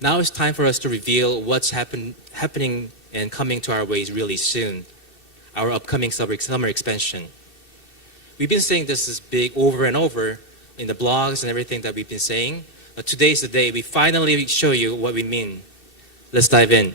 Now it's time for us to reveal what's happening and coming to our ways really soon, our upcoming summer expansion. We've been saying this is big over and over in the blogs and everything that we've been saying. But today's the day we finally show you what we mean. Let's dive in.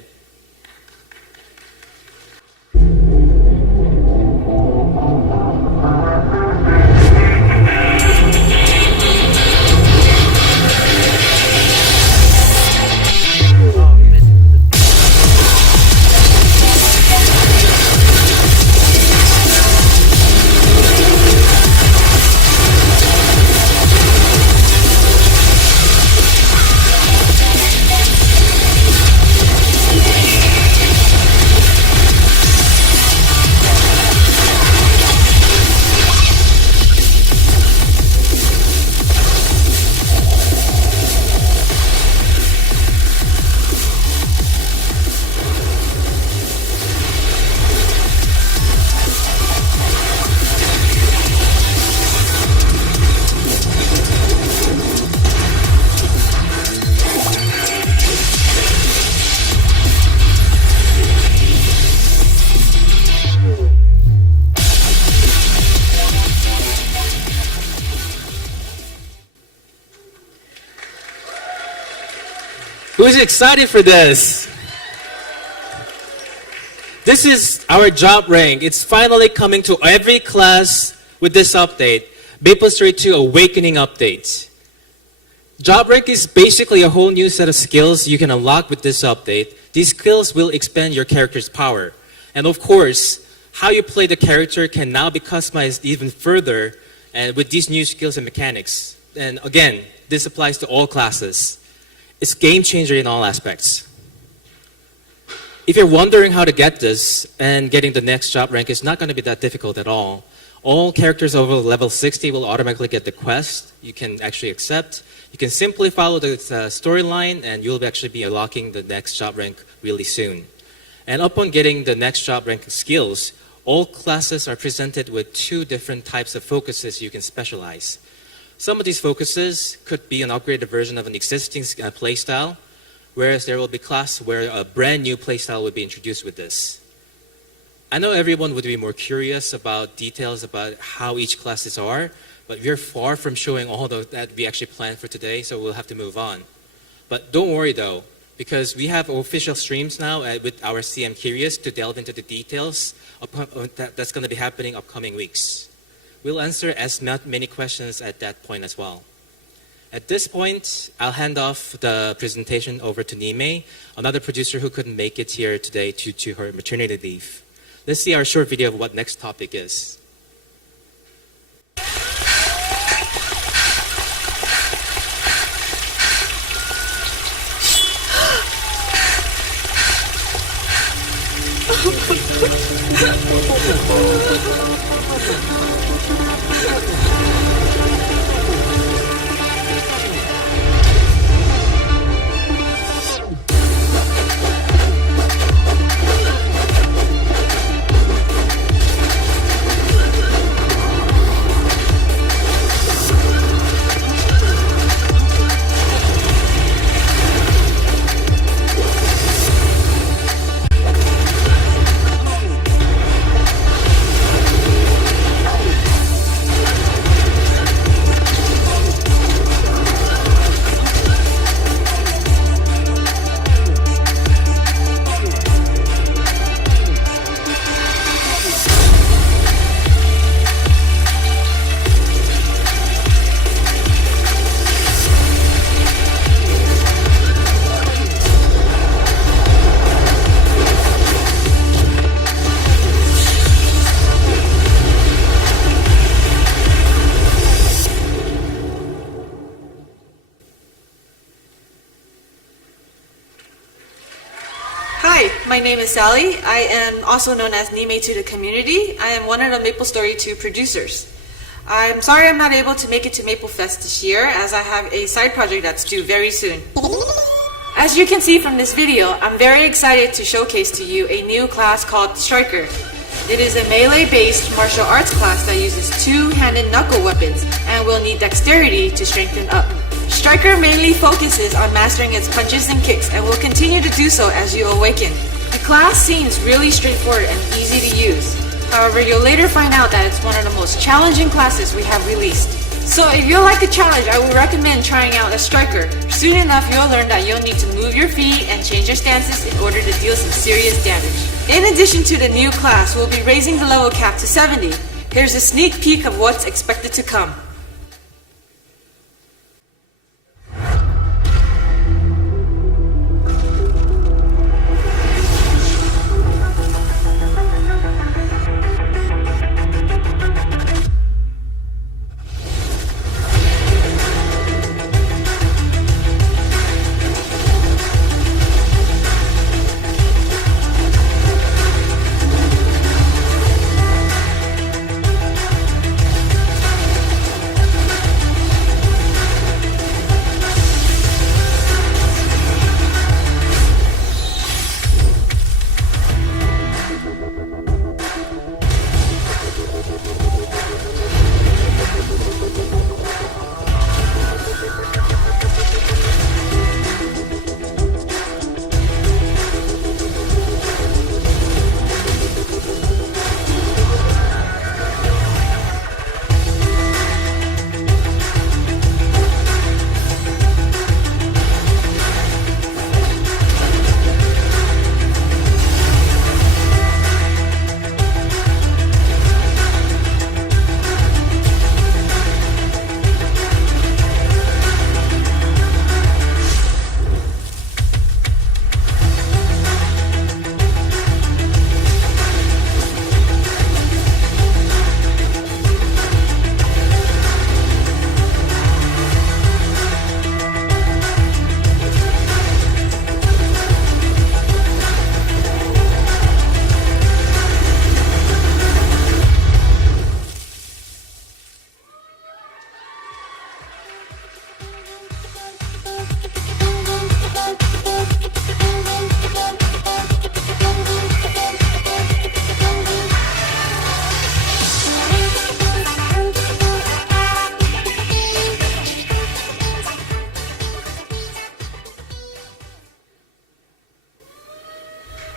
Who's excited for this? This is our job rank. It's finally coming to every class with this update, MapleStory 2 Awakening Update. Job rank is basically a whole new set of skills you can unlock with this update. These skills will expand your character's power. And of course, how you play the character can now be customized even further and with these new skills and mechanics. And again, this applies to all classes. It's game changer in all aspects. If you're wondering how to get this, and getting the next job rank is not going to be that difficult at all. All characters over level 60 will automatically get the quest you can actually accept. You can simply follow the storyline and you'll actually be unlocking the next job rank really soon. And upon getting the next job rank skills, all classes are presented with 2 different types of focuses you can specialize. Some of these focuses could be an upgraded version of an existing playstyle, whereas there will be classes where a brand new playstyle would be introduced with this. I know everyone would be more curious about details about how each classes are, but we're far from showing all that we actually planned for today, so we'll have to move on. But don't worry though, because we have official streams now with our CM Curious to delve into the details that's going to be happening upcoming weeks. We'll answer as many questions at that point as well. At this point, I'll hand off the presentation over to Nime, another producer who couldn't make it here today due to her maternity leave. Let's see our short video of what next topic is. My name is Sally. I am also known as Nime to the community. I am one of the MapleStory 2 producers. I'm sorry I'm not able to make it to MapleFest this year as I have a side project that's due very soon. As you can see from this video, I'm very excited to showcase to you a new class called Striker. It is a melee-based martial arts class that uses two-handed knuckle weapons and will need dexterity to strengthen up. striker mainly focuses on mastering its punches and kicks and will continue to do so as you awaken. The class seems really straightforward and easy to use. However, you'll later find out that it's one of the most challenging classes we have released. So if you like a challenge, I would recommend trying out a striker. Soon enough, you'll learn that you'll need to move your feet and change your stances in order to deal some serious damage. In addition to the new class, we'll be raising the level cap to 70. Here's a sneak peek of what's expected to come.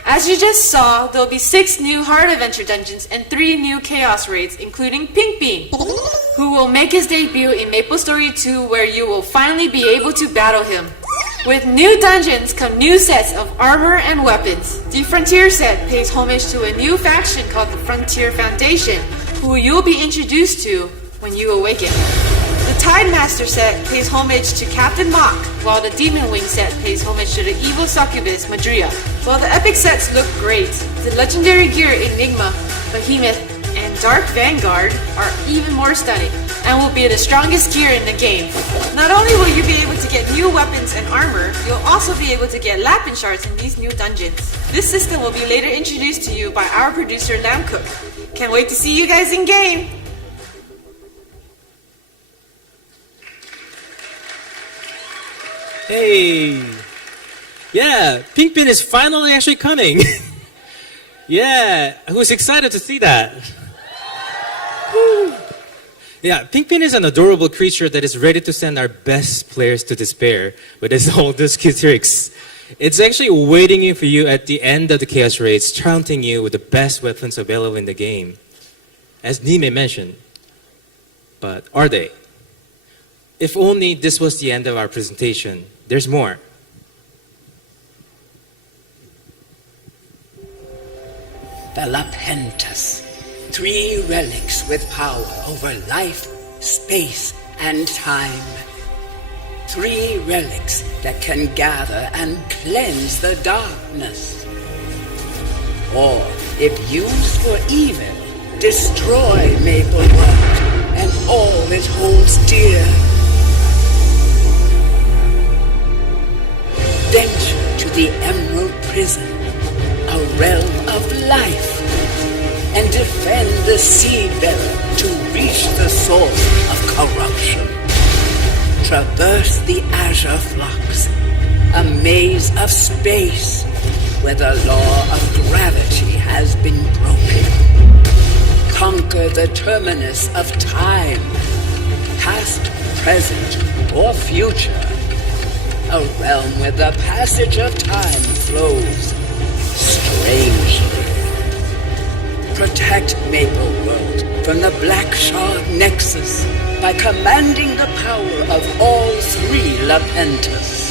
As you just saw, there'll be 6 new hard adventure dungeons and 3 new chaos raids, including Pink Bean, who will make his debut in MapleStory 2, where you will finally be able to battle him. With new dungeons come new sets of armor and weapons. The Frontier set pays homage to a new faction called the Frontier Foundation, who you'll be introduced to when you awaken. The Tide Master set pays homage to Captain Mach, while the Demon Wing set pays homage to the evil succubus Madria. While the epic sets look great, the legendary gear Enigma, Behemoth, and Dark Vanguard are even more stunning and will be the strongest gear in the game. Not only will you be able to get new weapons and armor, you'll also be able to get Lapin shards in these new dungeons. This system will be later introduced to you by our producer Lamb Cook. Can't wait to see you guys in game! Hey! Yeah, Pink Bean is finally actually coming. Yeah, I was excited to see that. Woo. Yeah, Pink Bean is an adorable creature that is ready to send our best players to despair with all those cute tricks. It's actually waiting for you at the end of the Chaos Raids, taunting you with the best weapons available in the game. As Nime mentioned. But are they? If only this was the end of our presentation. There's more. The Lapentus, 3 relics with power over life, space, and time. 3 relics that can gather and cleanse the darkness. Or, if used for evil, destroy Maple World and all it holds dear. Venture to the Emerald Prison, a realm of life, and defend the Seed Bearer to reach the source of corruption. Traverse the Azure Flux, a maze of space where the law of gravity has been broken. Conquer the terminus of time, past, present, or future. A realm where the passage of time flows strangely. Protect Maple World from the Black Shard Nexus by commanding the power of all three Lapentas.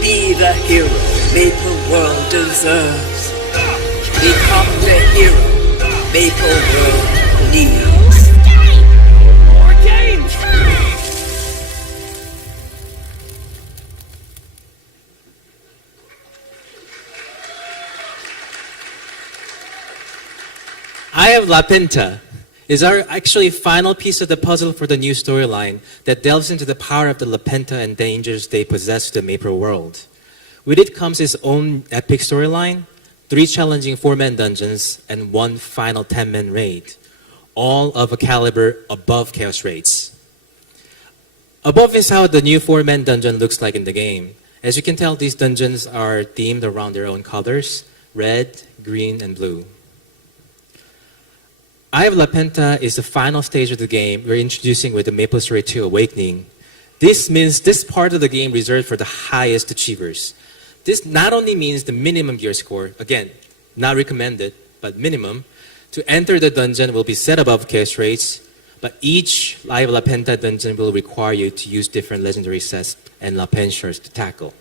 Be the hero Maple World deserves. Become the hero Maple World needs. More games! I Have La Pinta is our actually final piece of the puzzle for the new storyline that delves into the power of the La Pinta and dangers they possess to the Maple world. With it comes its own epic storyline, 3 challenging 4-man dungeons, and 1 final 10-man raid, all of a caliber above Chaos Raids. Above is how the new 4-man dungeon looks like in the game. As you can tell, these dungeons are themed around their own colors, red, green, and blue. Eye of La Penta is the final stage of the game we're introducing with the MapleStory 2 Awakening. This means this part of the game reserved for the highest achievers. This not only means the minimum gear score, again, not recommended, but minimum, to enter the dungeon will be set above chaos rates, but each Eye of La Penta dungeon will require you to use different legendary sets and La Penchers to tackle.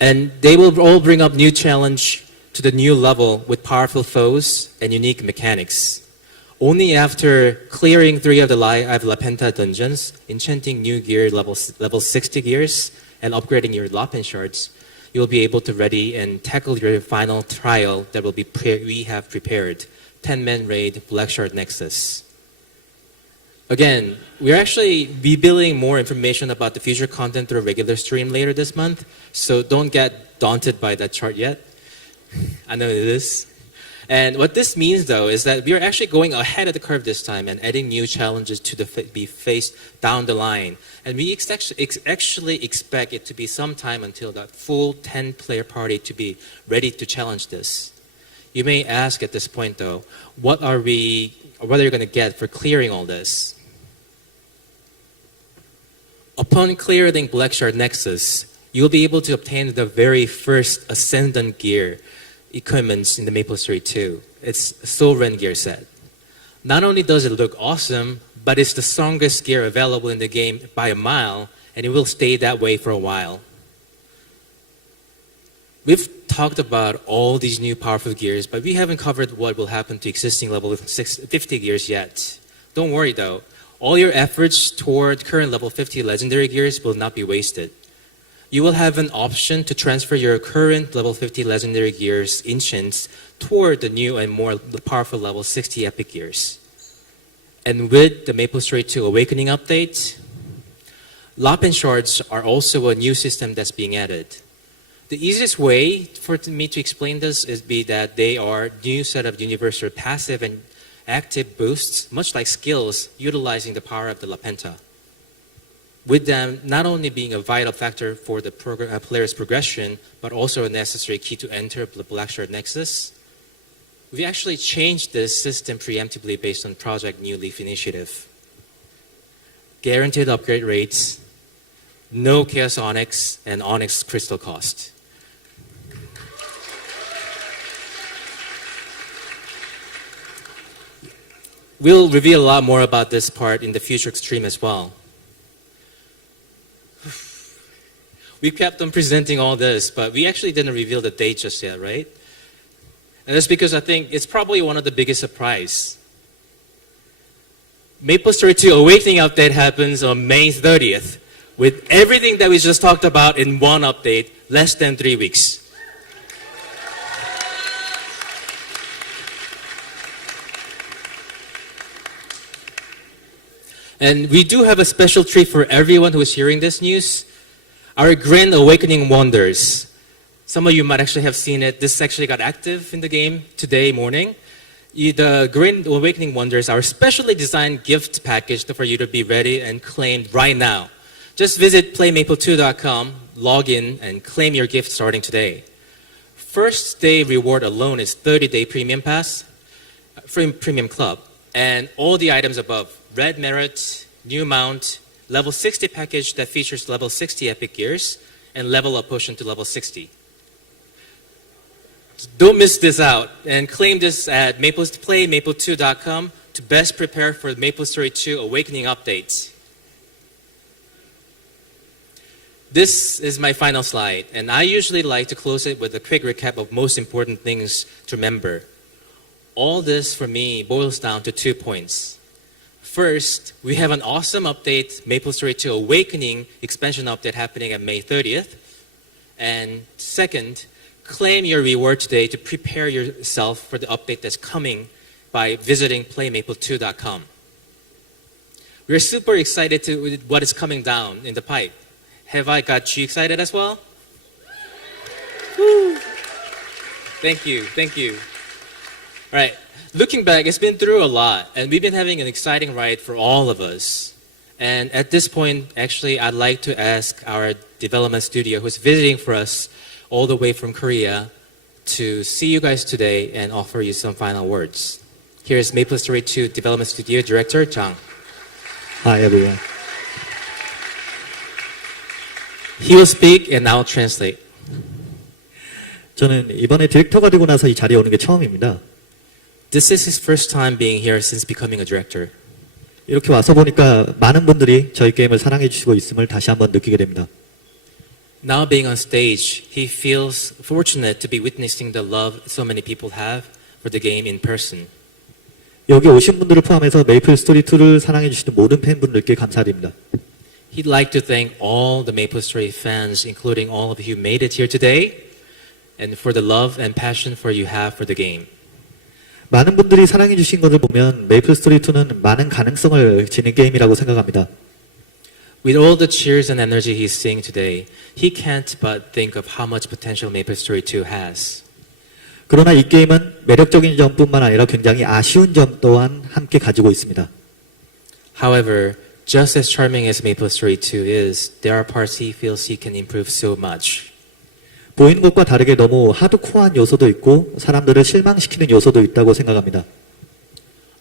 And they will all bring up new challenge to the new level with powerful foes and unique mechanics. Only after clearing 3 of the Eye of La Penta dungeons, enchanting new gear level 60 gears, and upgrading your Lapen shards, you'll be able to ready and tackle your final trial that we have prepared, 10-man raid Black Shard Nexus. Again, we're actually revealing more information about the future content through a regular stream later this month, so don't get daunted by that chart yet. I know it is. And what this means, though, is that we are actually going ahead of the curve this time and adding new challenges to be faced down the line. And we actually expect it to be some time until that full 10-player party to be ready to challenge this. You may ask at this point, though, what are you going to get for clearing all this? Upon clearing Black Shard Nexus, you'll be able to obtain the very first Ascendant gear equipments in the MapleStory 2. It's a Sovereign gear set. Not only does it look awesome, but it's the strongest gear available in the game by a mile, and it will stay that way for a while. We've talked about all these new powerful gears, but we haven't covered what will happen to existing level 50 gears yet. Don't worry though, all your efforts toward current level 50 legendary gears will not be wasted. You will have an option to transfer your current level 50 legendary gears enchants toward the new and more powerful level 60 epic gears. And with the MapleStory 2 Awakening update, Lapen shards are also a new system that's being added. The easiest way for me to explain this is that they are new set of universal passive and active boosts, much like skills utilizing the power of the La Penta. With them not only being a vital factor for the player's progression, but also a necessary key to enter the Black Shard Nexus, we actually changed this system preemptively based on Project New Leaf initiative. Guaranteed upgrade rates, no Chaos Onyx, and Onyx crystal cost. We'll reveal a lot more about this part in the future stream as well. We kept on presenting all this, but we actually didn't reveal the date just yet, right? And that's because I think it's probably one of the biggest surprises. MapleStory 2 Awakening update happens on May 30th, with everything that we just talked about in one update, less than 3 weeks. And we do have a special treat for everyone who is hearing this news. Our Grand Awakening Wonders. Some of you might actually have seen it. This actually got active in the game today morning. The Grand Awakening Wonders are a specially designed gift package for you to be ready and claimed right now. Just visit playmaple2.com, log in, and claim your gift starting today. First day reward alone is 30-day premium pass, premium club, and all the items above, red merit, new mount, level 60 package that features level 60 epic gears, and level up potion to level 60. Don't miss this out and claim this at maple2.com to best prepare for MapleStory 2 Awakening updates. This is my final slide, and I usually like to close it with a quick recap of most important things to remember. All this for me boils down to 2 points. First, we have an awesome update, MapleStory 2 Awakening expansion update happening at May 30th. And second, claim your reward today to prepare yourself for the update that's coming by visiting playmaple2.com. We're super excited with what is coming down in the pipe. Have I got you excited as well? Woo. Thank you. All right, looking back, it's been through a lot, and we've been having an exciting ride for all of us. And at this point, actually, I'd like to ask our development studio, who's visiting for us all the way from Korea, to see you guys today and offer you some final words. Here's MapleStory 2 Development Studio Director, Jang. Hi, everyone. He will speak and I'll translate. 저는 이번에 디렉터가 되고 나서 이 자리에 오는 게 처음입니다. This is his first time being here since becoming a director. 이렇게 와서 보니까 많은 분들이 저희 게임을 사랑해 주시고 있음을 다시 한번 느끼게 됩니다. Now being on stage, he feels fortunate to be witnessing the love so many people have for the game in person. 여기 오신 분들을 포함해서 메이플 스토리 2를 사랑해 주시는 모든 팬분들께 감사드립니다. He'd like to thank all the MapleStory fans, including all of you who made it here today, and for the love and passion for you have for the game. 많은 분들이 사랑해 주신 것을 보면 메이플 스토리 2는 많은 가능성을 지닌 게임이라고 생각합니다. With all the cheers and energy he's seeing today, he can't but think of how much potential MapleStory 2 has. 그러나 이 게임은 매력적인 점뿐만 아니라 굉장히 아쉬운 점 또한 함께 가지고 있습니다. However, just as charming as MapleStory 2 is, there are parts he feels he can improve so much. 보이는 것과 다르게 너무 하드코어한 요소도 있고 사람들을 실망시키는 요소도 있다고 생각합니다.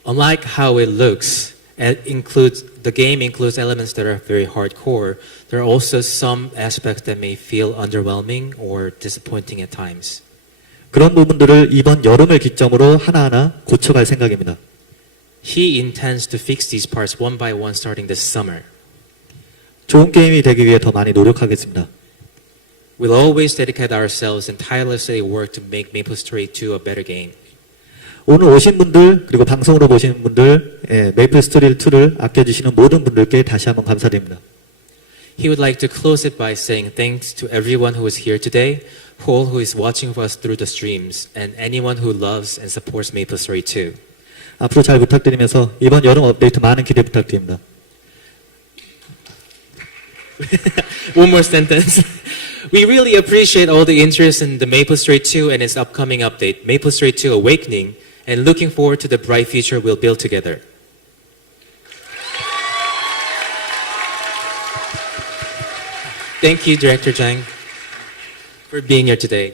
Unlike how it looks, the game includes elements that are very hardcore. There are also some aspects that may feel underwhelming or disappointing at times. 그런 부분들을 이번 여름을 기점으로 하나하나 고쳐갈 생각입니다. He intends to fix these parts one by one starting this summer. 좋은 게임이 되기 위해 더 많이 노력하겠습니다. We'll always dedicate ourselves and tirelessly work to make MapleStory 2 a better game. 오늘 오신 분들 그리고 방송으로 보시는 분들 메이플 스토리 2를 아껴주시는 모든 분들께 다시 한번 감사드립니다. He would like to close it by saying thanks to everyone who is here today, who is watching us through the streams, and anyone who loves and supports MapleStory 2. 앞으로 잘 부탁드리면서 이번 여름 업데이트 많은 기대 부탁드립니다. One more sentence. We really appreciate all the interest in the MapleStory 2 and its upcoming update, MapleStory 2 Awakening, and looking forward to the bright future we'll build together. Thank you, Director Jang, for being here today.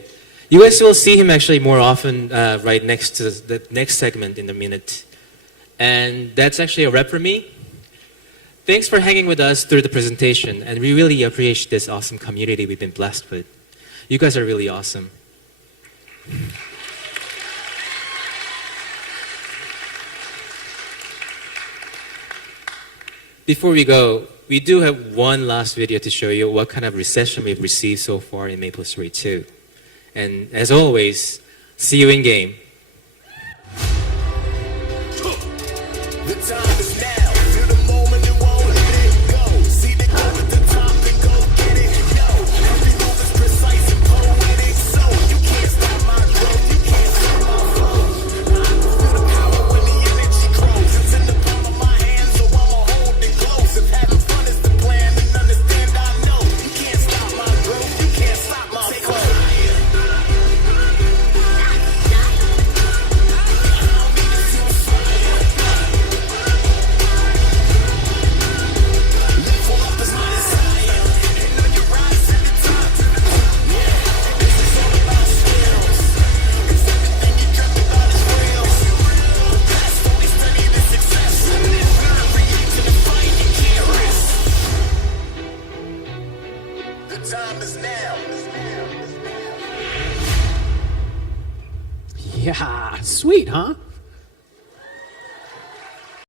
You guys will see him actually more often right next to the next segment in a minute. And that's actually a wrap for me. Thanks for hanging with us through the presentation, and we really appreciate this awesome community we've been blessed with. You guys are really awesome. Before we go, we do have one last video to show you what kind of reception we've received so far in MapleStory 2. And as always, see you in game. The time is now. Feel the moment and won't let it go. See the goal at the top and go get it. Yo, every move is precise and poetic. So you can't stop my growth. You can't stop my flow. Feel the power when the energy grows. It's in the palm of my hand, so I'ma hold it close. If having fun is the plan, then understand I know. You can't stop my growth. You can't stop my flow. now. Yeah, sweet, huh?